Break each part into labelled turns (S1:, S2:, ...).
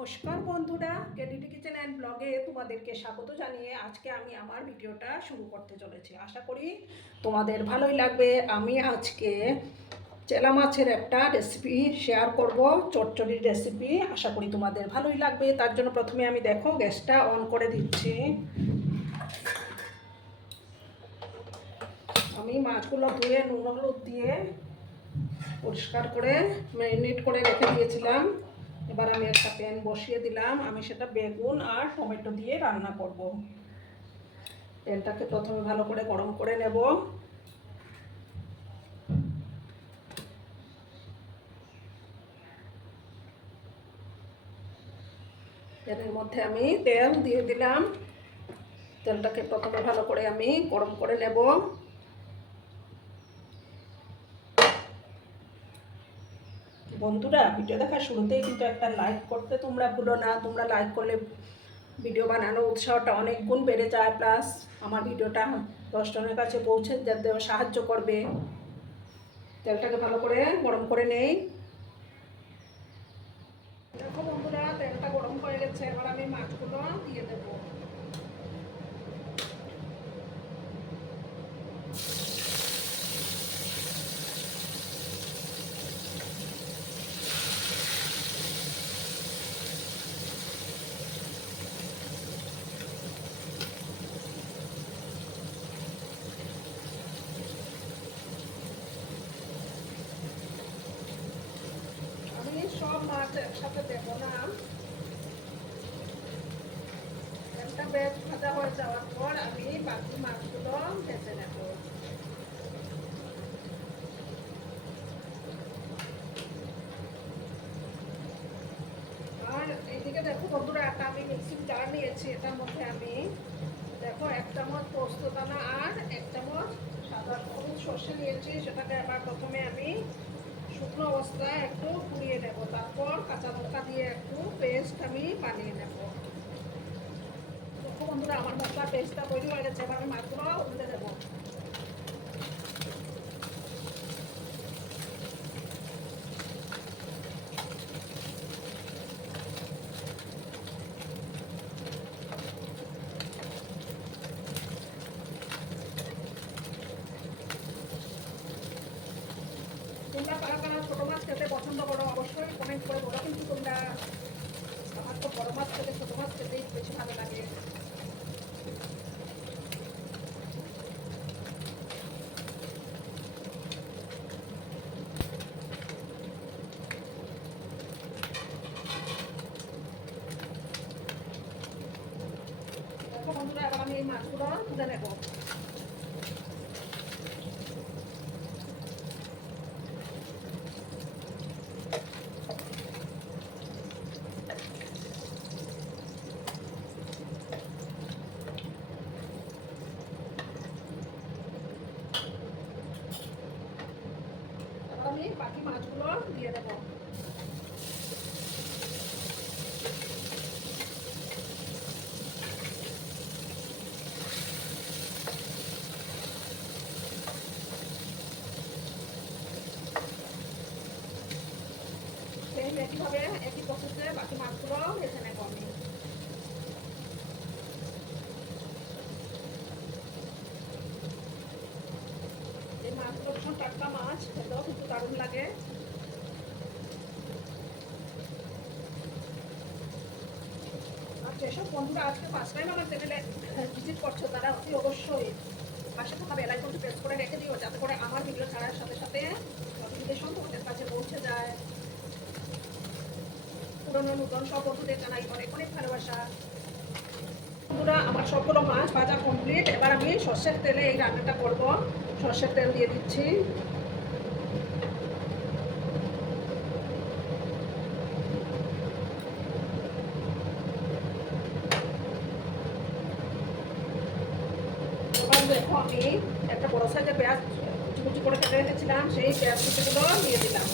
S1: নমস্কার বন্ধুরা কেডিটি kitchen and ব্লগে তোমাদেরকে স্বাগত জানিয়ে আজকে আমি আমার ভিডিওটা শুরু করতে চলেছি। আশা করি তোমাদের ভালোই লাগবে। আমি আজকে চেলা মাছের একটা রেসিপি শেয়ার করব চটচড়ির রেসিপি আশা করি তোমাদের ভালোই লাগবে। তার জন্য প্রথমে আমি দেখো, গ্যাসটা অন করে দিচ্ছি। আমি মাছগুলো ধুয়ে, নুন, হলুদ দিয়ে পরিষ্কার করে ম্যারিনেট করে রেখে দিয়েছিলাম। এবার আমি একটা প্যান বসিয়ে দিলাম। আমি সেটা বেগুন আর টমেটো দিয়ে রান্না করব। প্যানটাকে প্রথমে ভালো করে গরম করে নেব। প্যানের মধ্যে আমি তেল দিয়ে দিলাম। তেলটাকে প্রথমে ভালো করে আমি গরম করে নেব। বন্ধুরা, ভিডিও দেখার শুরুতেই কিন্তু একটা লাইক করতে তোমরা ভুলো না। তোমরা লাইক করলে ভিডিও বানানোর উৎসাহটা অনেক গুণ বেড়ে যায়। প্লাস আমার ভিডিওটা দশজনের কাছে পৌঁছে যেতে সাহায্য করবে। তেলটাকে ভালো করে গরম করে নেই। দেখো বন্ধুরা, তেলটা গরম হয়ে গেছে। এবার আমি মাছগুলো দিয়ে দেবো আমি সব মাছ একসাথে দেব না একটা ভাজা হয়ে যাওয়ার পর আমি বাকি মাছগুলো ভেজে নেব। আর এইদিকে দেখো বন্ধুরা আমি মিক্সিং জার নিয়েছি, এটার মধ্যে আমি দেখো এক চামচ পোস্ত দানা আর এক চামচ সাদা হলুদ সর্ষে নিয়েছি, সেটাকে আবার প্রথমে আমি শুকনো অবস্থায় একটু পুড়িয়ে নেব। তারপর কাঁচা লঙ্কা দিয়ে একটু পেস্ট আমি বানিয়ে নেব। দেখো বন্ধুরা, আমার মশলা পেস্টটা তৈরি হয়ে গেছে, এবার আমি মাছগুলো উল্টে দেবো। তোমরা কারা ছোটো মাছ খেতে পছন্দ করো, অবশ্যই কমেন্ট করে বলো। কিন্তু তোমরা আমার তো বড় মাছ খেতে, ছোটো মাছ খেতেই বেশি ভালো লাগে দেখো বন্ধুরা এবার আমি এই মাছগুলো তুলে নেব এবার আমি বাকি মাছগুলো দিয়ে দেবো সেম একইভাবে একই প্রসেসে বাকি মাছগুলো ভেজে নেব আমি এই মাছগুলো ভীষণ টাটকা মাছ খেতেও কিন্তু দারুণ লাগে আর যেসব বন্ধুরা আজকে ফার্স্ট টাইম আমার চ্যানেলে ভিজিট করছ, তারা অতি অবশ্যই পাশে থাকা বেল আইকনটি প্রেস করে রেখে দিও, যাতে করে আমার ভিডিও ছাড়ার সাথে সাথে নোটিফিকেশন তোমাদের কাছে পৌঁছে যায়। পুরনো, নতুন সব বন্ধুদের জানাই অনেক অনেক ভালোবাসা। বন্ধুরা, আমার সবগুলো মাছ ভাজা কমপ্লিট এবার আমি সর্ষের তেলে এই রান্নাটা করব। সর্ষের তেল দিয়ে দিচ্ছি এবার দেখো আমি একটা বড় সাইজের পেঁয়াজ কুচি কুচি করে কেটে রেখেছিলাম, সেই পেঁয়াজ কুচিগুলো দিয়ে দিলাম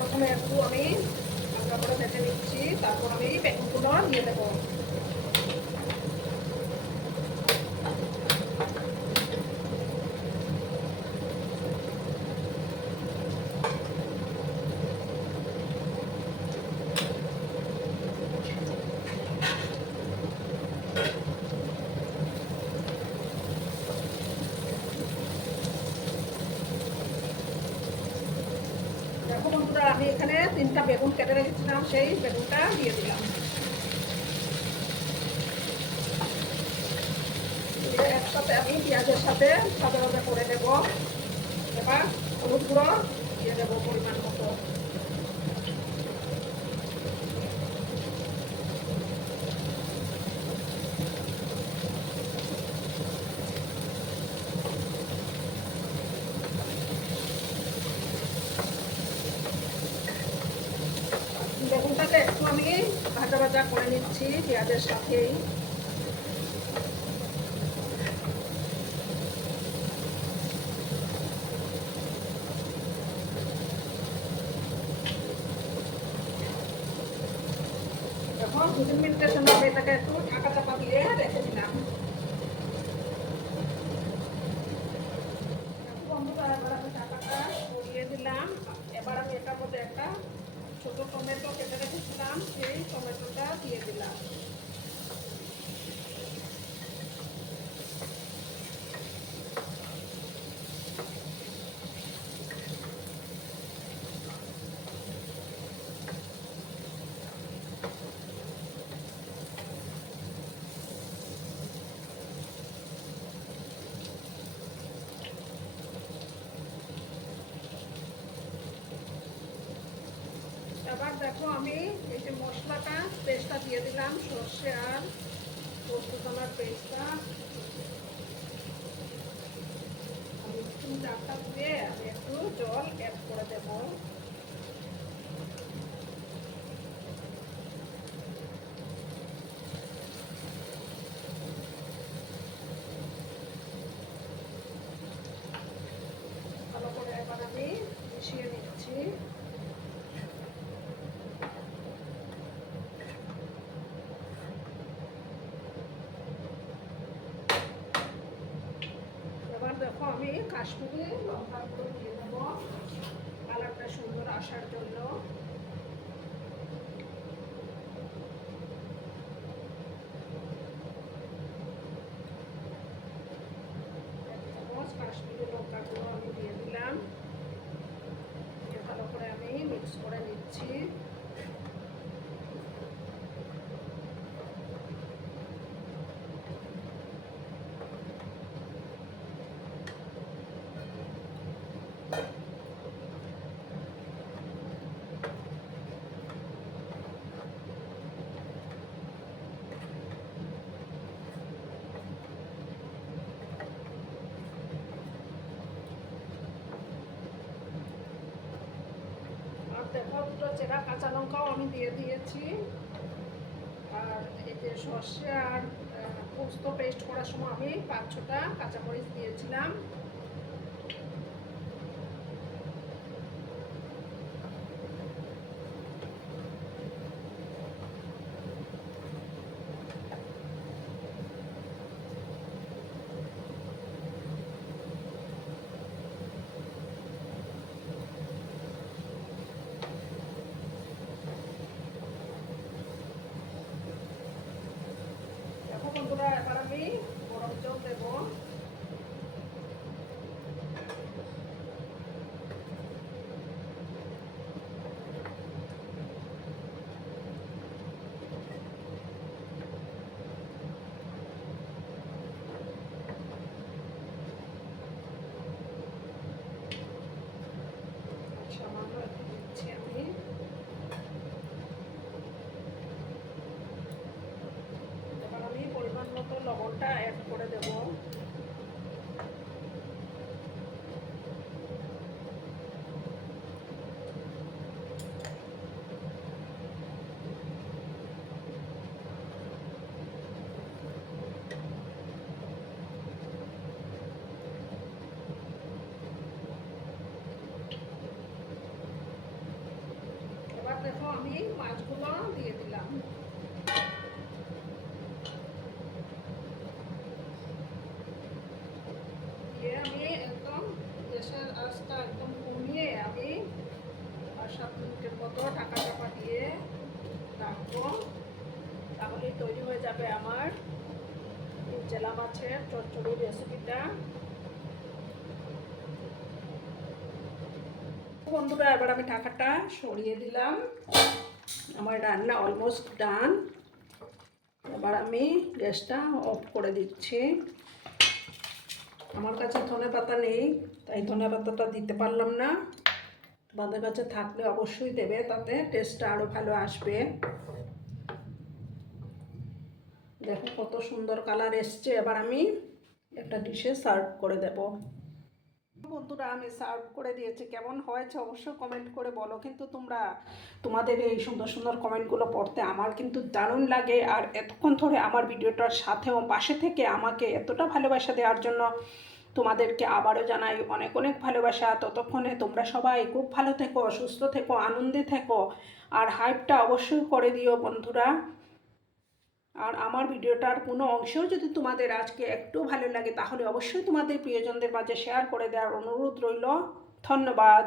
S1: প্রথমে একটু আমি হালকা করে নিচ্ছি, তারপর আমি বেগুনগুলো দিয়ে দেবো বন্ধুরা, আমি এখানে তিনটা বেগুন কেটে রেখেছিলাম, সেই বেগুনটা দিয়ে দিলাম। একসাথে আমি পেঁয়াজের সাথে সাদা করে দেবো এবার হলুদ গুঁড়ো দিয়ে দেবো পরিমাণ মতো বেগুনটাকে একটু আমি ভাজা ভাজা নিচ্ছি পেঁয়াজের সাথেই। এখন দু তিন মিনিটের সময় এটাকে একটু ঢাকা চাপা দিয়ে রেখে দিলাম বন্ধুরা এবার আমি ঢাকাটা সরিয়ে দিলাম এবার আমি এটার মধ্যে একটা ছোট টমেটো কেটে রেখেছিলাম সেই টমেটোটা দিয়ে দিলাম এবার দেখো, আমি এই যে মশলাটা, পেস্টটা দিয়ে দিলাম, সর্ষে আর পোস্ত আমার পেস্টটা। আমি একটু ডাকটা দিয়ে আমি একটু জল অ্যাড করে দেবো ভালো করে এবার আমি মিশিয়ে নিচ্ছি এবার দেখো আমি কাশ্মীরি লঙ্কা গুঁড়ো দিয়ে দেবো কালারটা সুন্দর আসার জন্য। কাশ্মীরি লঙ্কা গুঁড়ো আমি দিয়ে দিলাম। ভালো করে আমি মিক্স করে নিচ্ছি আর দেখো দুটো চেরা কাঁচা লঙ্কাও আমি দিয়ে দিয়েছি। আর এতে সর্ষে আর পোস্ত পেস্ট করার সময় আমি পাঁচ ছটা কাঁচামরিচ দিয়েছিলাম দেখো বন্ধুরা এবার আমি গরম জল দেবো আমি মাছগুলো দিয়ে দিলাম দিয়ে আমি একদম গ্যাসের আঁচটা একদম কমিয়ে আমি আর সাত মিনিটের মতো ঢাকা চাপা দিয়ে রাখব তাহলেই তৈরি হয়ে যাবে আমার এই জেলা মাছের রেসিপিটা বন্ধুরা, এবার আমি ঢাকাটা সরিয়ে দিলাম। আমার রান্না অলমোস্ট ডান এবার আমি গ্যাসটা অফ করে দিচ্ছি। আমার কাছে ধনে পাতা নেই, তাই ধনে পাতাটা দিতে পারলাম না। তোমাদের কাছে থাকলে অবশ্যই দেবে, তাতে টেস্টটা আরও ভালো আসবে। দেখো কত সুন্দর কালার এসছে। এবার আমি একটা ডিশে সার্ভ করে দেব। বন্ধুরা, আমি সার্ভ করে দিয়েছি। কেমন হয়েছে অবশ্যই কমেন্ট করে বলো। কিন্তু তোমরা, তোমাদের এই সুন্দর সুন্দর কমেন্টগুলো পড়তে আমার কিন্তু দারুণ লাগে। আর এতক্ষণ ধরে আমার ভিডিওটার সাথেও পাশে থেকে আমাকে এতটা ভালোবাসা দেওয়ার জন্য তোমাদেরকে আবারও জানাই অনেক অনেক ভালোবাসা। ততক্ষণে তোমরা সবাই খুব ভালো থেকো, সুস্থ থেকো, আনন্দে থেকো। আর হাইপটা অবশ্যই করে দিও বন্ধুরা। আর আমার ভিডিওটার কোনো অংশেও যদি তোমাদের আজকে একটু ভালো লাগে, তাহলে অবশ্যই তোমাদের প্রিয়জনদের মাঝে শেয়ার করে দেওয়ার অনুরোধ রইল। ধন্যবাদ।